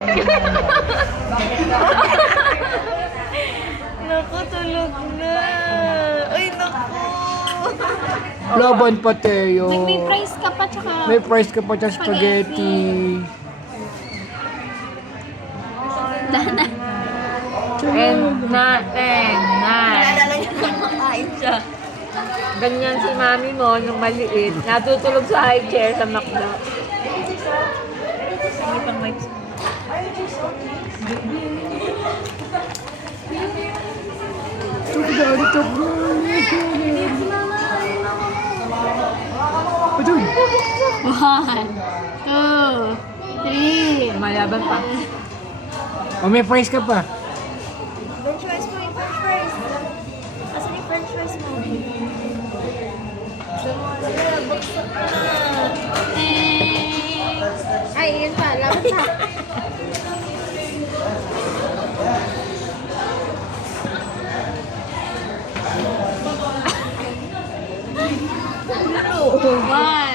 Naku, tulog na. Ay, naku. Laban Pateo. May price ka pa, tsaka... May price ka pa sa spaghetti. And natin, Naalala niyo na makain siya. Ganyan si mami mo nung maliit. Natutulog sa high chair sa McDo. Hindi pang wipes. Adoy! 1, 2, 3. Malaban pa. Oh, may price ka pa. French fries mo yung french fries. Asan yung french fries mo? Buksan na. Ay, yun pa. Laban pa. One,